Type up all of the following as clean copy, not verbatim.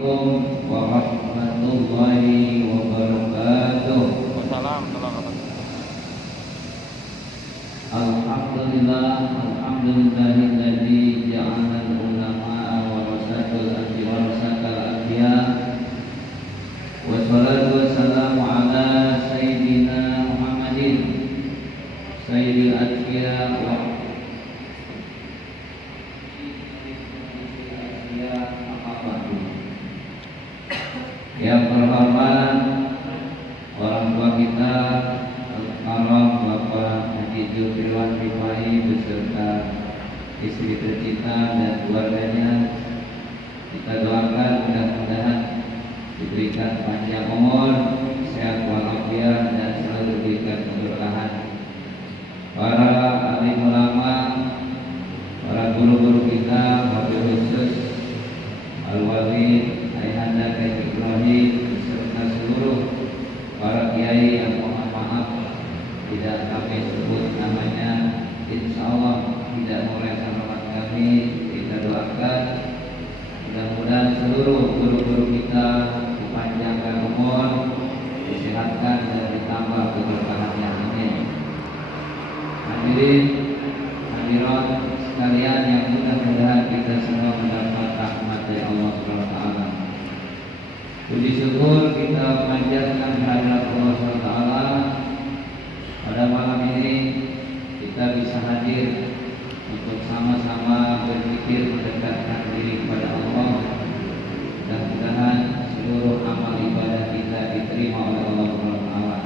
Assalamualaikum warahmatullahi wabarakatuh. Alhamdulillahilladzi ja'ala al-ulama'a warasatul anbiya. Wassalatu wassalamu ala sayyidina Muhammadin sayyidil anbiya wa yang terhormat orang tua kita Al-Karam Bapak Haji Zulkifli Rifai beserta istri tercinta dan keluarganya, kita doakan mudah-mudahan diberikan panjang umur, sehat walafiat dan selalu diberikan keberkahan. Para alim ulama, para guru-guru kita, wabil khusus Al-Walid Ayahanda Kiai Ibrahim beserta seluruh para kiai yang mohon maaf tidak kami sebut namanya, insya Allah tidak merasa hormat kami. Kita doakan mudah-mudahan seluruh guru-guru kita dipanjangkan umur, disehatkan dan ditambah keberkahannya. Amin. Hadirin hadirat sekalian yang mudah-mudahan kita semua mendapat rahmat dari Allah Subhanahu wa taala. Puji syukur kita panjatkan kehadirat Allah Subhanahu wa taala. Pada malam ini kita bisa hadir untuk sama-sama berzikir mendekatkan diri kepada Allah. Mudah-mudahan seluruh amal ibadah kita diterima oleh Allah Subhanahu wa taala.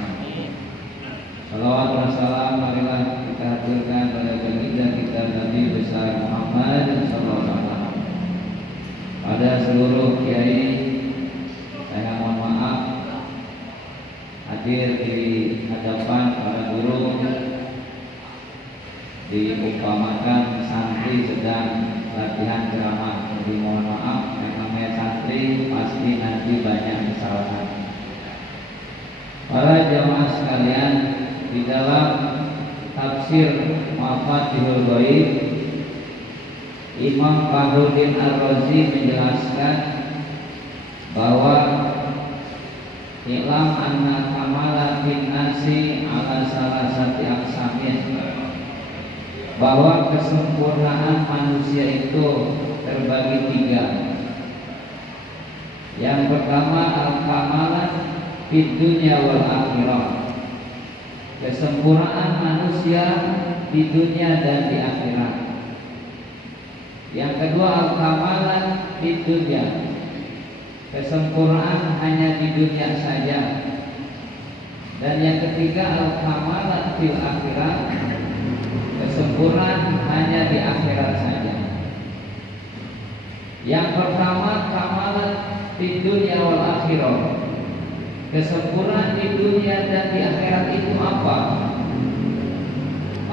Salawat wa salam marilah kita haturkan pada baginda kita Nabi besar Muhammad sallallahu alaihi wasallam. Pada seluruh kiai, saya mohon maaf hadir di hadapan para guru, diumpamakan santri sedang latihan ceramah. Jadi mohon maaf, yang namanya santri pasti nanti banyak kesalahan. Para jamaah sekalian, di dalam tafsir Mafatihul Ghaib, Imam Fakhruddin Ar-Razi menjelaskan bahwa ilam anna kamala fin nasi ala salasati aqsamin, bahwa kesempurnaan manusia itu terbagi tiga. Yang pertama al-kamalah fid dunya wal akhirah, kesempurnaan manusia di dunia dan di akhirat. Yang kedua al-kamalah fid dunya, kesempurnaan hanya di dunia saja. Dan yang ketiga al-kamalah fil akhirat, kesempurnaan hanya di akhirat saja. Yang pertama kamalah di dunia wal akhirah, kesempurnaan di dunia dan di akhirat itu apa?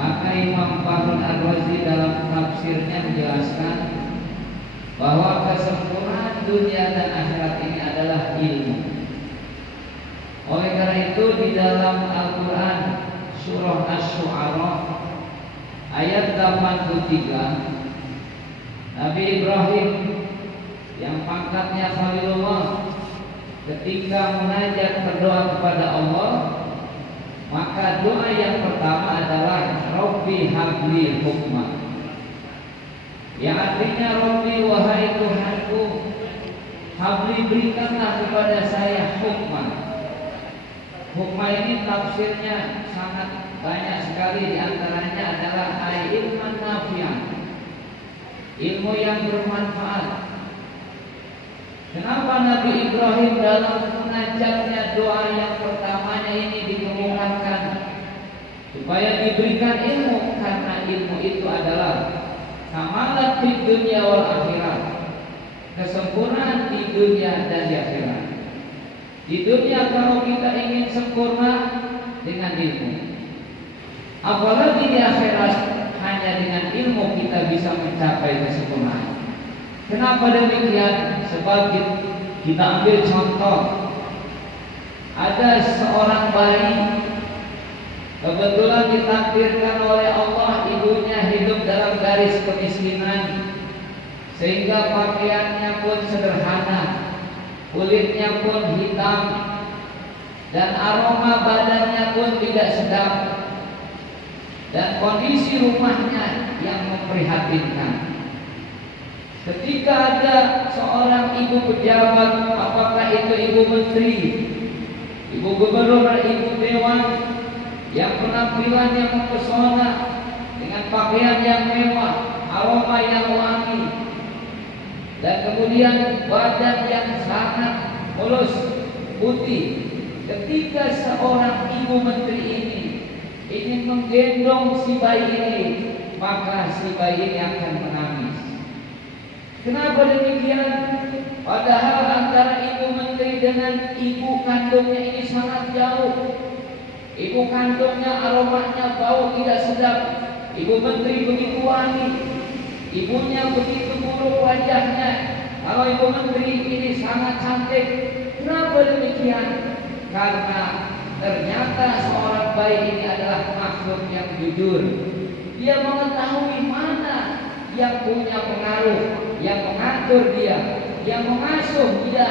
Maka Imam Fakhruddin Ar-Razi dalam tafsirnya menjelaskan bahwa kesempurnaan dunia dan akhirat ini adalah ilmu. Oleh karena itu di dalam Al-Quran surah Asy-Syu'ara ayat 83, Nabi Ibrahim yang pangkatnya Khalilullah ketika munajat berdoa kepada Allah, maka doa yang pertama adalah Rabbi habli hukma, yang artinya Rabbi wahai Tuhanku, habli berikanlah kepada saya hukma. Hukma ini tafsirnya sangat banyak sekali, diantaranya adalah ilman nafi'an, ilmu yang bermanfaat. Kenapa Nabi Ibrahim dalam munajatnya doa yang pertamanya ini dikemukakan supaya diberikan ilmu? Karena ilmu itu adalah kamalat di dunia wal akhirat, kesempurnaan di dunia dan di akhirat. Di dunia kalau kita ingin sempurna dengan ilmu, apalagi di akhirat hanya dengan ilmu kita bisa mencapai kesempurnaan. Kenapa demikian? Sebab kita ambil contoh, ada seorang bayi kebetulan ditakdirkan oleh Allah ibunya hidup dalam garis kemiskinan, sehingga pakaiannya pun sederhana, kulitnya pun hitam, dan aroma badannya pun tidak sedap, dan kondisi rumahnya yang memprihatinkan. Ketika ada seorang ibu pejabat, apakah itu ibu menteri, ibu gubernur, ibu dewan, yang penampilannya mempesona dengan pakaian yang mewah, aroma yang wangi, dan kemudian badan yang sangat mulus putih. Ketika seorang ibu menteri ini ingin menggendong si bayi ini, maka si bayi ini akan menangis. Kenapa demikian? Padahal antara ibu menteri dengan ibu kandungnya ini sangat jauh. Ibu kandungnya aromanya bau tidak sedap, ibu menteri begitu wangi, ibunya begitu buruk wajahnya. Kalau ibu menteri ini sangat cantik. Kenapa demikian? Karena ternyata seorang bayi ini adalah makhluk yang jujur. Dia mengetahui mana yang punya pengaruh, yang mengatur dia, yang mengasuh dia,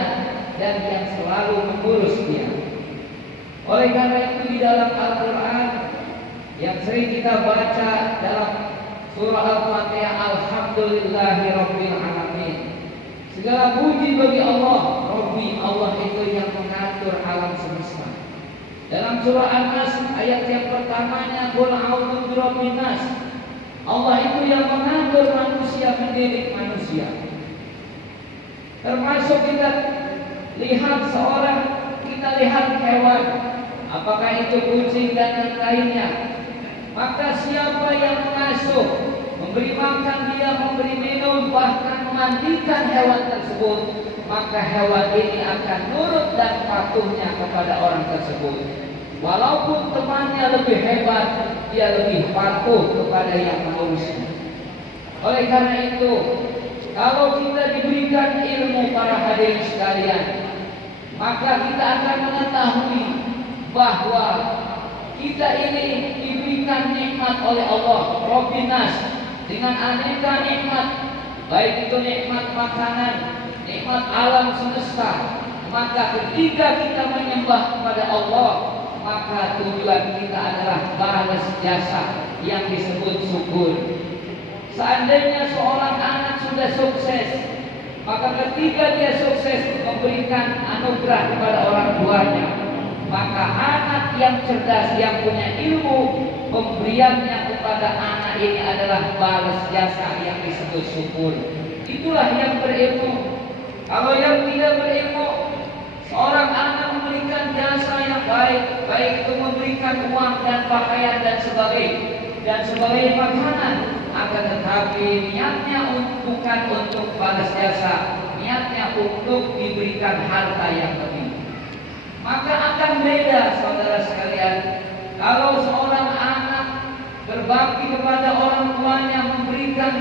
dan yang selalu mengurus dia. Oleh karena itu di dalam Al-Quran yang sering kita baca dalam surah Al-Fatihah, Alhamdulillahirabbil alamin. Segala puji bagi Allah, Rabbi, Allah itu yang mengatur alam semesta. Dalam surah An-Nas ayat yang pertamanya, Qul a'udzu birabbin nas. Allah itu yang mengatur manusia, mendidik manusia. Termasuk kita lihat kita lihat hewan, apakah itu kucing dan yang lainnya. Maka siapa yang mengasuh, memberi makan dia, memberi minum, bahkan memandikan hewan tersebut, maka hewan ini akan nurut dan patuhnya kepada orang tersebut. Walaupun temannya lebih hebat, dia lebih patuh kepada yang mengurusnya. Oleh karena itu, kalau kita diberikan ilmu para hadirin sekalian, maka kita akan mengetahui bahwa kita ini diberikan nikmat oleh Allah, Rabbin nas, dengan aneka nikmat, baik itu nikmat makanan, nikmat alam semesta. Maka ketika kita menyembah kepada Allah, maka tujuan kita adalah balas jasa yang disebut syukur. Seandainya seorang anak sudah sukses, maka ketika dia sukses memberikan anugerah kepada orang tuanya, maka anak yang cerdas, yang punya ilmu, pemberiannya kepada anak ini adalah balas jasa yang disebut syukur. Itulah yang berilmu. Kalau yang tidak berilmu, seorang anak memberikan jasa yang baik, baik itu memberikan uang dan pakaian dan sebagai makanan, akan tetapi niatnya bukan untuk balas jasa, niatnya untuk diberikan harta yang lebih. Maka akan beda, saudara sekalian, kalau seorang anak berbakti kepada orang tuanya, memberikan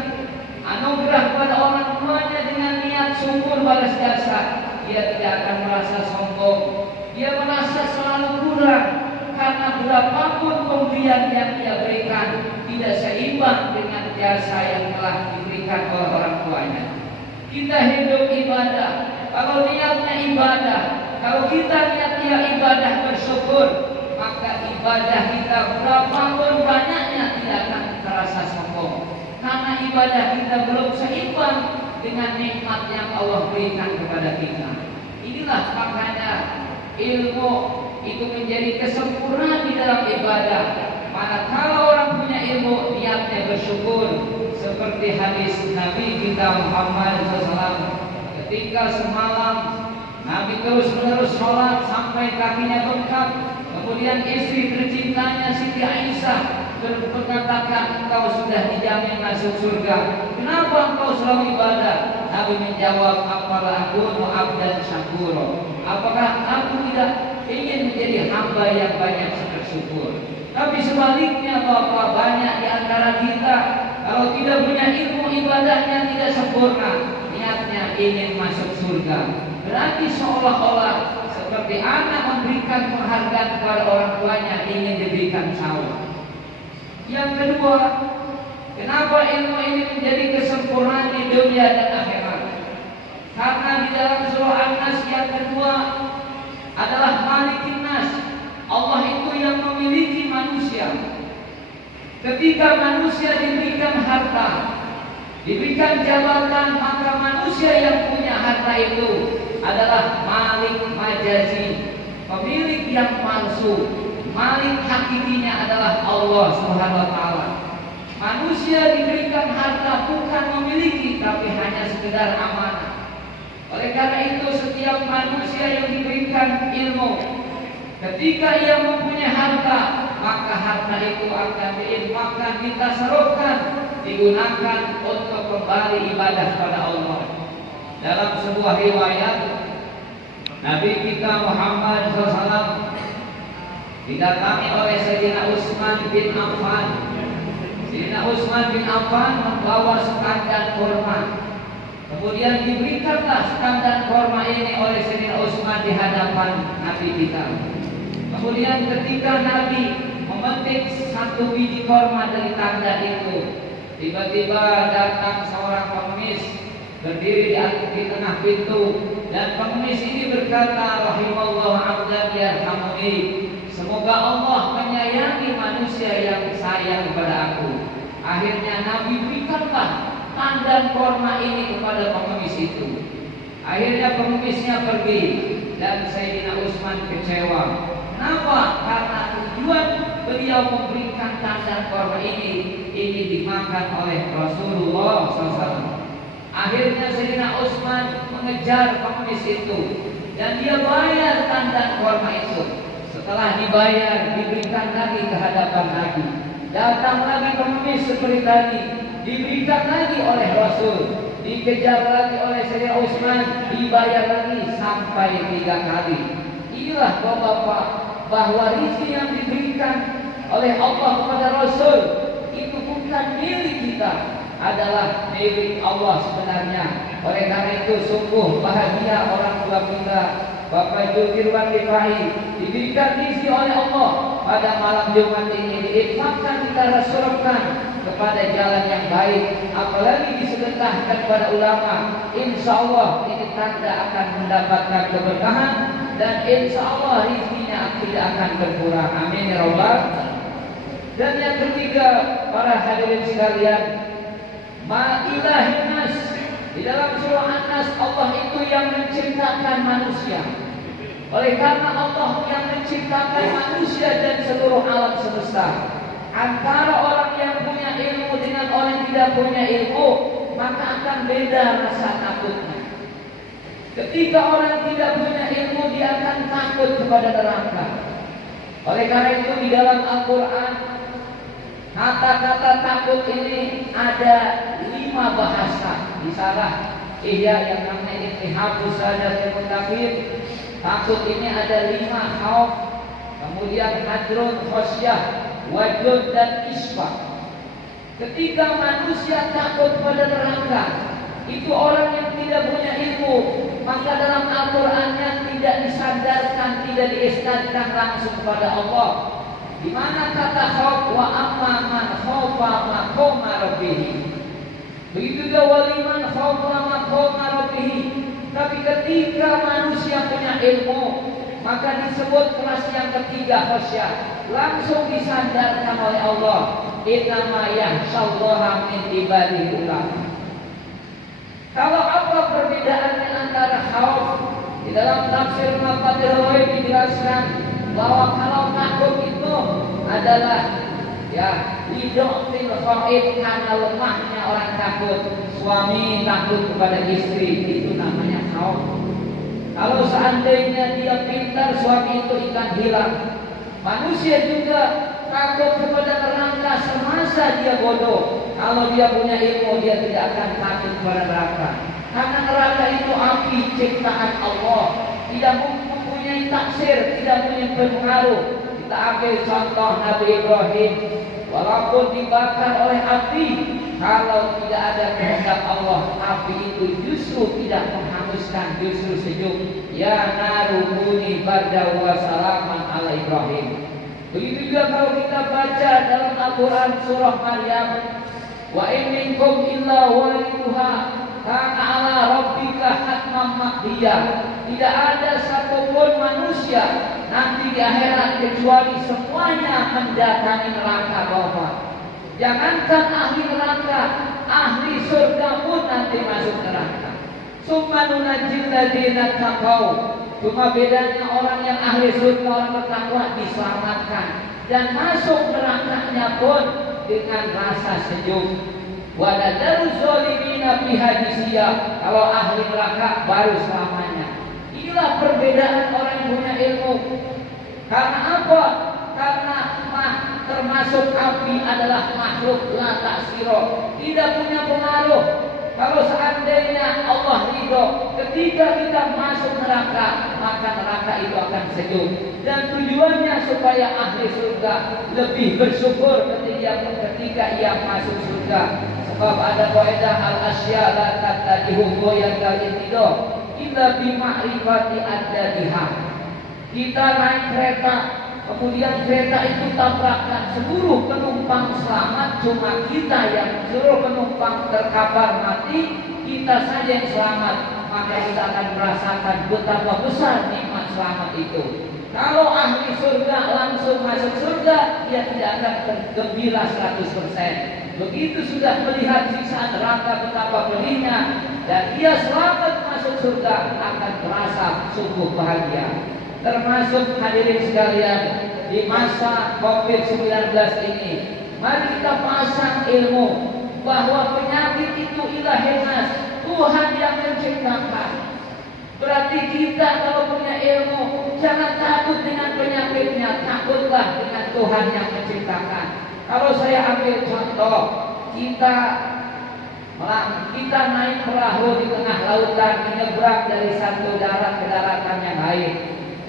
anugerah kepada orang tuanya dengan niat syukur balas jasa, dia tidak akan merasa sombong. Dia merasa selalu kurang, karena berapapun pemberian yang dia berikan tidak seimbang dengan jasa yang telah diberikan oleh orang tuanya. Kita hidup ibadah, kalau niatnya ibadah, kalau kita niatnya ibadah bersyukur, maka ibadah kita berapapun banyaknya tidak akan terasa sombong, karena ibadah kita belum seimbang dengan nikmat yang Allah berikan kepada kita. Inilah makanya ilmu itu menjadi kesempurnaan di dalam ibadah. Manakala orang punya ilmu, niatnya bersyukur, seperti hadis Nabi kita Muhammad SAW. Ketika semalam Nabi terus-menerus sholat sampai kakinya bengkak, kemudian istri tercintanya Siti Aisyah berkatakan, engkau sudah dijamin masuk surga. Kenapa engkau selalu ibadah? Nabi menjawab, apalah aku abdan syakuro. Apakah aku tidak ingin menjadi hamba yang banyak bersyukur? Tapi sebaliknya, Bapak, banyak di antara kita kalau tidak punya ilmu, ibadahnya tidak sempurna, niatnya ingin masuk surga. Berarti seolah-olah seperti anak memberikan penghargaan kepada orang tuanya, ingin diberikan sawah. Yang kedua, kenapa ilmu ini menjadi kesempurnaan di dunia dan akhirat? Karena di dalam surah An-Nas yang Ketika manusia diberikan harta, diberikan jabatan, maka manusia yang punya harta itu adalah malik majazi, pemilik yang palsu. Malik hakikinya adalah Allah Subhanahu wa taala. Manusia diberikan harta bukan memiliki, tapi hanya sekedar amanah. Oleh karena itu setiap manusia yang diberikan ilmu, ketika ia mempunyai harta, maka harta itu akan diinfakkan, ditasarufkan, digunakan untuk kembali ibadah pada Allah. Dalam sebuah riwayat, Nabi kita Muhammad SAW didatangi oleh Sayyidina Utsman bin Affan. Sayyidina Utsman bin Affan membawa sekandan kurma. Kemudian diberikanlah sekandan kurma ini oleh Sayyidina Utsman di hadapan Nabi kita. Kemudian ketika Nabi memetik satu biji kurma dari tandan itu, tiba-tiba datang seorang pengemis berdiri di tengah pintu, dan pengemis ini berkata, rahimallahu abdan yarhamuni, semoga Allah menyayangi manusia yang sayang kepada aku. Akhirnya Nabi berikanlah tandan kurma ini kepada pengemis itu. Akhirnya pengemisnya pergi dan Sayyidina Utsman kecewa. Kenapa? Karena tujuan beliau memberikan tandan kurma ini dimakan oleh Rasulullah SAW. Akhirnya Sayyidina Utsman mengejar pengemis itu dan dia bayar tandan kurma itu. Setelah dibayar, diberikan lagi ke hadapan Nabi. Datang lagi pengemis seperti tadi, diberikan lagi oleh Rasul. Dikejar lagi oleh Sayyidina Utsman, dibayar lagi sampai 3 kali. Inilah Bapak, bahwa rezeki yang diberikan oleh Allah kepada Rasul itu bukan milik kita, adalah milik Allah sebenarnya. Oleh karena itu sungguh bahagia orang tua kita Bapak Zulkifli Rifai diberikan rezeki oleh Allah pada malam Jumat ini, diinfakkan, ditasarufkan kepada jalan yang baik, apalagi disedekahkan kepada ulama. Insya Allah ini tanda akan mendapatkan keberkahan, dan insya Allah rezekinya tidak akan berkurang. Amin ya Rabbal. Dan yang ketiga, para hadirin sekalian, ma'ilahin nas. Di dalam surah An-Nas, Allah itu yang menciptakan manusia. Oleh karena Allah yang menciptakan manusia dan seluruh alam semesta, antara orang yang punya ilmu dengan orang yang tidak punya ilmu, maka akan beda rasa takutnya. Ketika orang tidak punya ilmu, dia akan takut kepada neraka. Oleh karena itu di dalam Al-Quran, kata-kata takut ini ada 5 bahasa. Di sana Ihya yang namanya Ittihafus Sadatul Muttaqin, takut ini ada 5 khauf, kemudian hadrun, khosyah, wajud, dan isfaq. Ketika manusia takut pada neraka, itu orang yang tidak punya ilmu, maka dalam Al-Qur'annya tidak disandarkan, tidak diisnadkan langsung kepada Allah. Di mana kata khauf, wa amma man khaufa maqama rabbih. Begitu juga waliman khaufa maqama rabbih. Tapi ketika manusia punya ilmu, maka disebut kelas yang ketiga, khosyah, langsung disandarkan oleh Allah. Innama yakhsyallaha min ibadihi ulama. Kalau apa perbedaannya antara khauf? Di dalam tafsir Mafathir Ghaib dijelaskan bahwa kalau takut itu adalah lidofil khaif, karena lemahnya orang takut. Suami takut kepada istri, itu namanya khauf. Kalau seandainya dia pintar, suami itu akan hilang. Manusia juga takut kepada neraka semasa dia bodoh. Kalau dia punya ilmu, dia tidak akan takut kepada neraka. Karena neraka itu api ciptaan Allah, tidak mempunyai taksir, tidak mempunyai pengaruh. Kita ambil contoh Nabi Ibrahim, walaupun dibakar oleh api, kalau tidak ada kehendak Allah, api itu justru tidak menghanguskan, justru sejuk. Ya naru kuni barda wa salaman ala Ibrahim. Begitu juga kalau kita baca dalam Al-Quran surah Maryam, wa in minkum illa wariduha kana ala rabbika hatman maqdiyah. Tidak ada satupun manusia nanti di akhirat kecuali semuanya mendatangi neraka Bapak. Jangankan ahli neraka, ahli surga pun nanti masuk neraka. Summa nunajjil ladzina taqau. Cuma bedanya orang yang ahli surga, orang bertakwa diselamatkan dan masuk nerakanya pun dengan rasa sejuk. Wa nadzaruz zalimina fiha jisya. Kalau ahli neraka baru selamanya. Inilah perbedaan orang yang punya ilmu. Karena apa? Karena termasuk api adalah makhluk la ta'siro, tidak punya pengaruh. Kalau seandainya Allah ridho ketika kita masuk neraka, maka neraka itu akan sejuk. Dan tujuannya supaya ahli surga lebih bersyukur ketika ia masuk surga. Sebab ada kaidah al-asya la tatadihu ghayata ridho illa bi ma'rifati addadiha. Kita naik kereta, kemudian kereta itu tabrakan, seluruh penumpang selamat, cuma kita yang seluruh penumpang terkapar mati, kita saja yang selamat. Maka kita akan merasakan betapa besar nikmat selamat itu. Kalau ahli surga langsung masuk surga, dia tidak akan tergembira 100%. Begitu sudah melihat siksa neraka betapa pedihnya, dan ia selamat masuk surga, akan terasa sungguh bahagia. Termasuk hadirin sekalian, di masa COVID-19 ini, mari kita pasang ilmu bahwa penyakit itu ilahi nas, Tuhan yang menciptakan. Berarti kita kalau punya ilmu, jangan takut dengan penyakitnya, takutlah dengan Tuhan yang menciptakan. Kalau saya ambil contoh, kita naik perahu di tengah lautan, menyeberang dari satu darat ke daratan yang lain.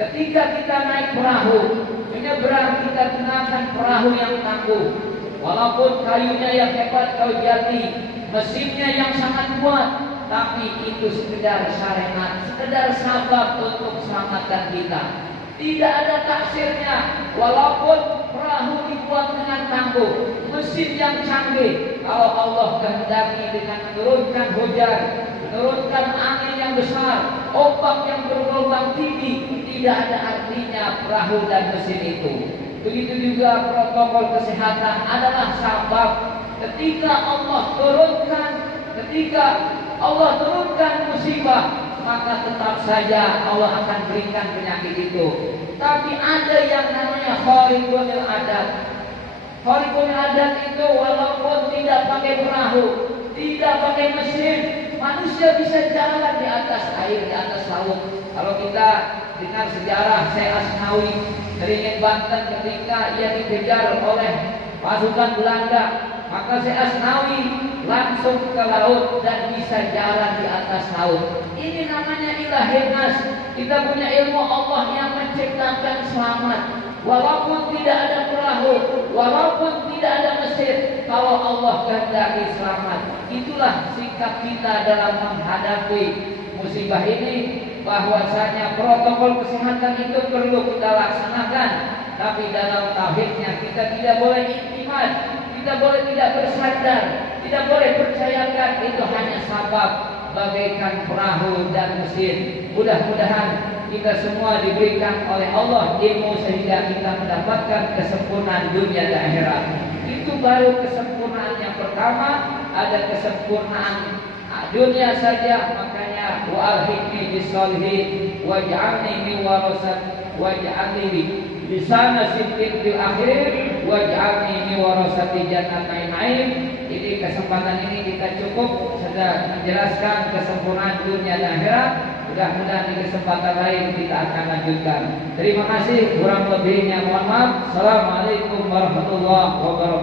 Ketika kita naik perahu, menyeberang, kita gunakan perahu yang tangguh. Walaupun kayunya yang hebat kau jati, mesinnya yang sangat kuat, tapi itu sekedar syariat, sekedar sabab untuk selamatkan kita. Tidak ada taksirnya. Walaupun perahu dibuat dengan tangguh, mesin yang canggih, kalau Allah kehendaki dengan menurunkan hujan, menurunkan angin yang besar, ombak yang bergelombang tinggi, tidak ada artinya perahu dan mesin itu. Begitu juga protokol kesehatan adalah sabab. Ketika Allah turunkan musibah, maka tetap saja Allah akan berikan penyakit itu. Tapi ada yang namanya khariqul adat. Khariqul adat itu walaupun tidak pakai perahu, tidak pakai mesin, manusia bisa jalan di atas air, di atas laut. Kalau kita dengar sejarah Syekh Asnawi, Keringin Banten, ketika ia dikejar oleh pasukan Belanda, maka Syekh Asnawi langsung ke laut dan bisa jalan di atas laut. Ini namanya ilahi nas. Kita punya ilmu Allah yang menciptakan selamat. Walaupun tidak ada perahu, walaupun tidak ada mesin, kalau Allah kehendaki selamat. Itulah sikap kita dalam menghadapi musibah ini, bahwasanya protokol kesehatan itu perlu kita laksanakan. Tapi dalam tauhidnya kita tidak boleh intimad, kita boleh tidak bersandar, tidak boleh percayakan itu hanya sabab bagaikan perahu dan mesin. Mudah-mudahan kita semua diberikan oleh Allah ilmu sehingga kita mendapatkan kesempurnaan dunia dan akhirat. Itu baru kesempurnaan yang pertama. Ada kesempurnaan dunia saja, makanya wa'alhikni bisolihin waj'alni min warasat waj'alni di sana sidqin fil akhir waj'alni min warasati jannatin na'im. Ini kesempatan ini kita cukup sudah menjelaskan kesempurnaan dunia dan akhirat. Mudah-mudahan di kesempatan lain kita akan lanjutkan. Terima kasih, kurang lebihnya mohon maaf. Assalamualaikum warahmatullahi wabarakatuh.